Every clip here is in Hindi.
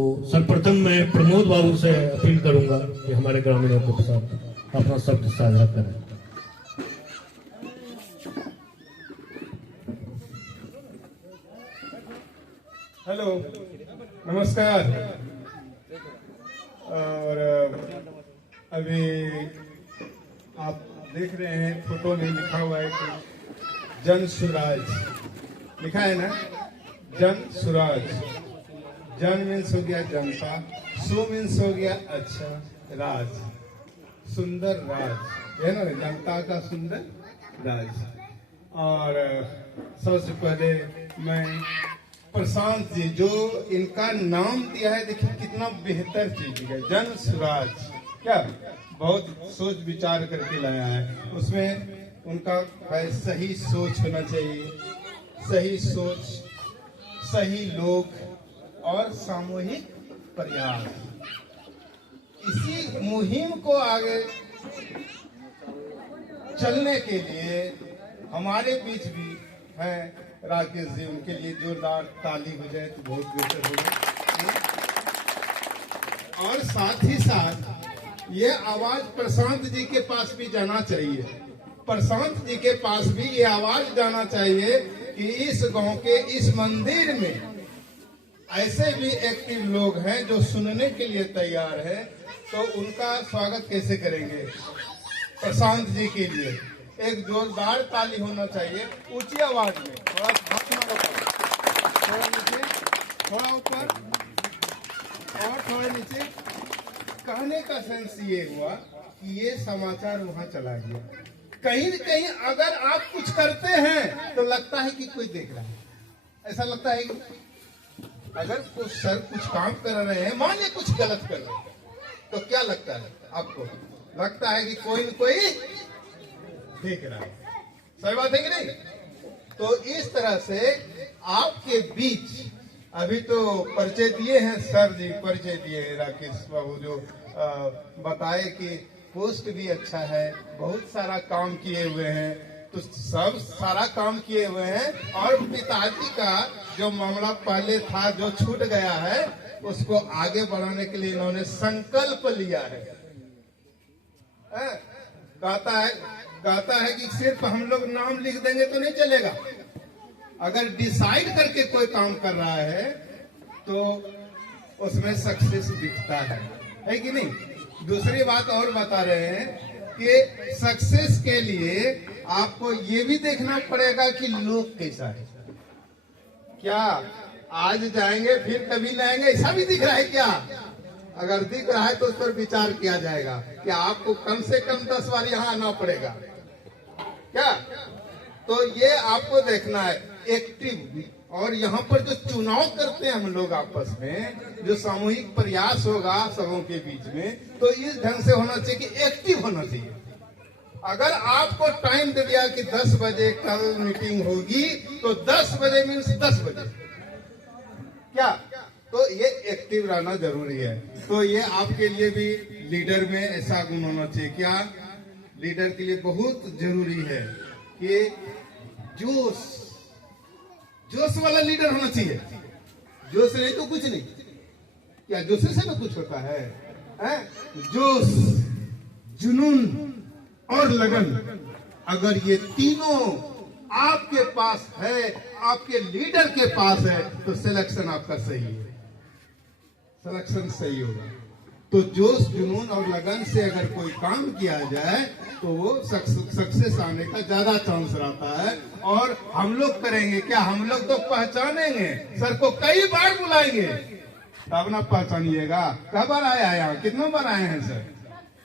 सर्वप्रथम मैं प्रमोद बाबू से अपील करूंगा कि हमारे ग्रामीणों के साथ अपना शब्द साझा करें। हेलो, नमस्कार। और अभी आप देख रहे हैं फोटो में लिखा हुआ है कि जन सुराज लिखा है ना, जन सुराज। जन मीन्स हो गया जनता, सु मीन्स हो गया अच्छा, राज सुंदर राज है ना, जनता का सुंदर राज। और सबसे पहले मैं प्रशांत जी, जो इनका नाम दिया है, देखिए कितना बेहतर चीज है, जन सुराज। क्या बहुत सोच विचार करके लाया है। उसमें उनका है सही सोच होना चाहिए, सही सोच, सही लोग और सामूहिक प्रयास। इसी मुहिम को आगे चलने के लिए हमारे बीच भी है राकेश जी, उनके लिए जोरदार ताली हो जाए तो बहुत बेहतर होगा। और साथ ही साथ ये आवाज प्रशांत जी के पास भी जाना चाहिए। प्रशांत जी के पास भी ये आवाज जाना चाहिए कि इस गांव के इस मंदिर में ऐसे भी एक्टिव लोग हैं जो सुनने के लिए तैयार है, तो उनका स्वागत कैसे करेंगे। प्रशांत जी के लिए एक जोरदार ताली होना चाहिए, ऊंची आवाज में। थोड़ा हाथ मारो, थोड़ा नीचे, थोड़ा ऊपर और थोड़े नीचे। कहने का सेंस ये हुआ कि ये समाचार वहां चला गया। कहीं न कहीं अगर आप कुछ करते हैं तो लगता है कि कोई देख रहा है, ऐसा लगता है कि अगर कुछ सर कुछ काम कर रहे हैं, मान लीजिए कुछ गलत कर रहे हैं, तो क्या लगता है आपको? लगता है कि कोई न कोई देख रहा है। सही बात है कि नहीं? तो इस तरह से आपके बीच अभी तो परिचय दिए हैं सर जी, परिचय दिए हैं राकेश बाबू, जो बताए कि पोस्ट भी अच्छा है, बहुत सारा काम किए हुए हैं, तो सब सारा काम किए हुए हैं। और पिताजी का जो मामला पहले था जो छूट गया है, उसको आगे बढ़ाने के लिए इन्होंने संकल्प लिया है। कहता है कि सिर्फ हम लोग नाम लिख देंगे तो नहीं चलेगा, अगर डिसाइड करके कोई काम कर रहा है तो उसमें सक्सेस दिखता है कि नहीं। दूसरी बात और बता रहे हैं कि सक्सेस के लिए आपको ये भी देखना पड़ेगा कि लोग कैसा है। क्या आज जाएंगे फिर कभी नहीं आएंगे, ऐसा भी दिख रहा है क्या? अगर दिख रहा है तो उस पर विचार किया जाएगा कि आपको कम से कम 10 बार यहाँ आना पड़ेगा क्या। तो ये आपको देखना है एक्टिव। और यहाँ पर जो चुनाव करते हैं हम लोग आपस में, जो सामूहिक प्रयास होगा सबों के बीच में, तो इस ढंग से होना चाहिए कि एक्टिव होना चाहिए। अगर आपको टाइम दे दिया कि 10 बजे कल मीटिंग होगी, तो 10 बजे मीन्स 10 बजे क्या, तो ये एक्टिव रहना जरूरी है। तो ये आपके लिए भी लीडर में ऐसा गुण होना चाहिए। क्या लीडर के लिए बहुत जरूरी है कि जोश वाला लीडर होना चाहिए। जोश नहीं तो कुछ नहीं। क्या जोश से भी कुछ होता है? जोश, जुनून और लगन, अगर ये तीनों आपके पास है, आपके लीडर के पास है, तो सिलेक्शन आपका सही है, सिलेक्शन सही होगा। तो जोश, जुनून और लगन से अगर कोई काम किया जाए तो वो सक्सेस आने का ज्यादा चांस रहता है। और हम लोग करेंगे क्या, हम लोग तो पहचानेंगे, सर को कई बार बुलाएंगे तब ना पहचानिएगा। कब बार आया यहाँ, कितना बार आए हैं सर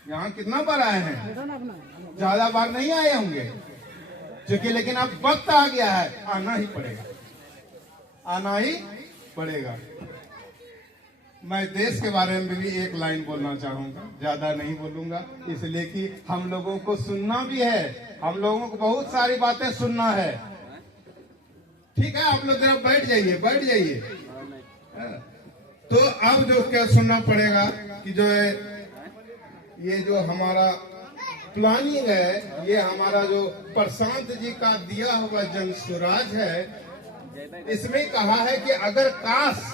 यहाँ, कितना बार आए हैं? ज्यादा बार नहीं आए होंगे क्योंकि, लेकिन अब वक्त आ गया है, आना ही पड़ेगा, आना ही पड़ेगा। मैं देश के बारे में भी एक लाइन बोलना चाहूंगा, ज्यादा नहीं बोलूंगा, इसलिए कि हम लोगों को सुनना भी है, हम लोगों को बहुत सारी बातें सुनना है। ठीक है, आप लोग जरा बैठ जाइए, बैठ जाइए। तो अब जो क्या सुनना पड़ेगा कि जो है ये जो हमारा प्लानिंग है, ये हमारा जो प्रशांत जी का दिया हुआ जन स्वराज है, इसमें कहा है कि अगर काश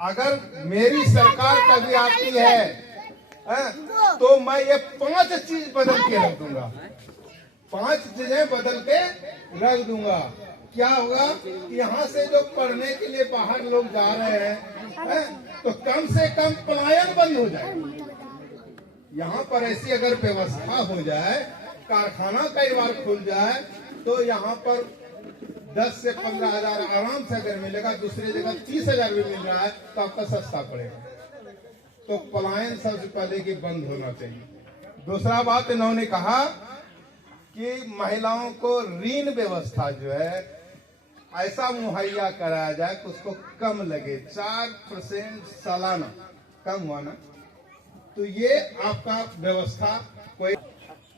अगर मेरी सरकार कभी आती है तो मैं ये 5 चीज बदल के रख दूंगा, 5 चीजें बदल के रख दूंगा। क्या होगा? यहाँ से जो पढ़ने के लिए बाहर लोग जा रहे हैं तो कम से कम पलायन बंद हो जाए। यहाँ पर ऐसी अगर व्यवस्था हो जाए, कारखाना कई बार खुल जाए, तो यहाँ पर 10 से 15 हजार आराम से अगर मिलेगा, दूसरी जगह 30 हजार भी मिल रहा है तो आपका सस्ता पड़ेगा। तो पलायन सबसे पहले की बंद होना चाहिए। दूसरा बात इन्होंने कहा कि महिलाओं को ऋण व्यवस्था जो है ऐसा मुहैया कराया जाए कि उसको कम लगे, 4% सालाना कम हुआ ना, तो ये आपका व्यवस्था कोई।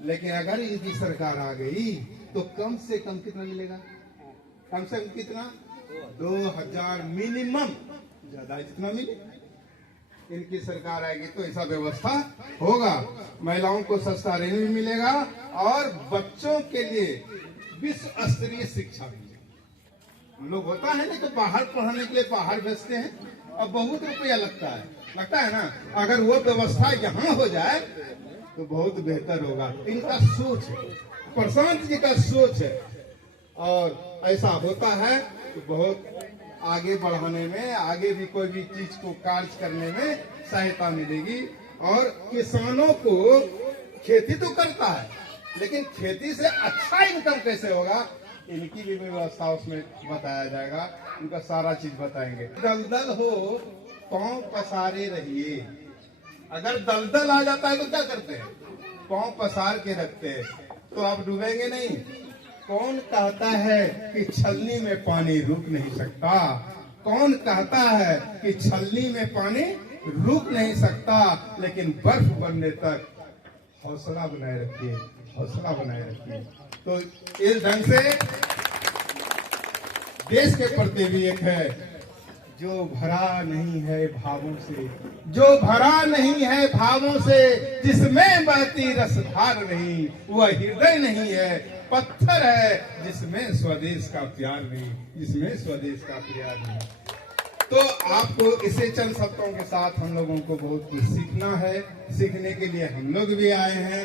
लेकिन अगर इनकी सरकार आ गई तो कम से कम कितना मिलेगा? कम से कम कितना? 2000 मिनिमम, ज्यादा जितना मिले। इनकी सरकार आएगी तो ऐसा व्यवस्था होगा, महिलाओं को सस्ता ऋण भी मिलेगा और बच्चों के लिए विश्व स्तरीय शिक्षा मिलेगी। हम लोग होता है ना कि बाहर पढ़ाने के लिए बाहर भेजते हैं और बहुत रुपया लगता है ना। अगर वो व्यवस्था यहाँ हो जाए तो बहुत बेहतर होगा। इनका सोच है, प्रशांत जी का सोच है, और ऐसा होता है तो बहुत आगे बढ़ाने में, आगे भी कोई भी चीज को कार्य करने में सहायता मिलेगी। और किसानों को खेती तो करता है, लेकिन खेती से अच्छा इनकम कैसे होगा, इनकी भी व्यवस्था उसमें बताया जाएगा। उनका सारा चीज बताएंगे। दलदल हो पांव पसारे रहिए। अगर दलदल आ जाता है तो क्या करते हैं? पांव पसार के रखते हैं, तो आप डूबेंगे नहीं। कौन कहता है कि छलनी में पानी रुक नहीं सकता? कौन कहता है कि छलनी में पानी रुक नहीं सकता? लेकिन बर्फ बनने तक हौसला बनाए रखिए, हौसला बनाए रखिए। तो इस ढंग से देश के प्रति भी एक है, जो भरा नहीं है भावों से, जो भरा नहीं है भावों से, जिसमें बहती रसधार नहीं, वह हृदय नहीं है, पत्थर है जिसमें स्वदेश का प्यार नहीं, जिसमें स्वदेश का प्यार नहीं। तो आपको इसे चंद शब्दों के साथ हम लोगों को बहुत कुछ सीखना है। सीखने के लिए हम लोग भी आए हैं।